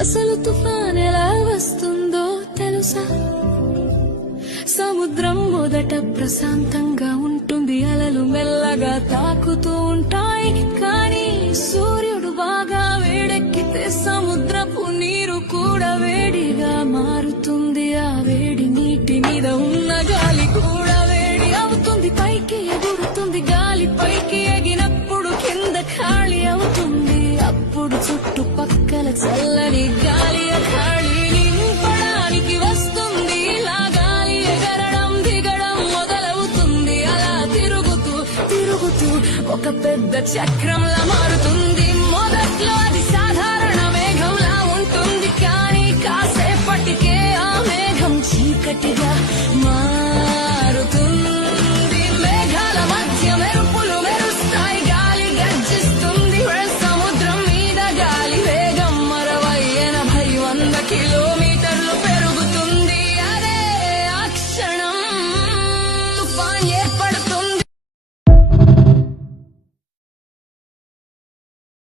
అసలు తుఫాన్ ఎలా వస్తుందో తెలుసా? సముద్రం మొదట ప్రశాంతంగా ఉంటుంది, అలలు మెల్లగా తాకుతూ ఉంటాయి. కానీ సూర్యుడు బాగా వేడెక్కితే సముద్రపు నీరు కూడా వేడిగా మారుతుంది. ఆ వేడి నీటి మీద ఉన్న గాలి కూడా వేడి అవుతుంది. పైకి ఎగురుతుంది, గాలి పైకి ఎగినప్పుడు కింద ఖాళీ అవుతుంది. అప్పుడు చుట్టుపక్కల చల్లని గాలి ఖాళీ నింపడానికి వస్తుంది. ఇలా గాలి ఎగరడం దిగడం మొదలవుతుంది. అలా తిరుగుతూ తిరుగుతూ ఒక పెద్ద చక్రంలా మారుతుంది. మొదట్లో అది సాధారణ మేఘంలా ఉంటుంది, కానీ కాసేపటికే ఆ మేఘం చీకటిగా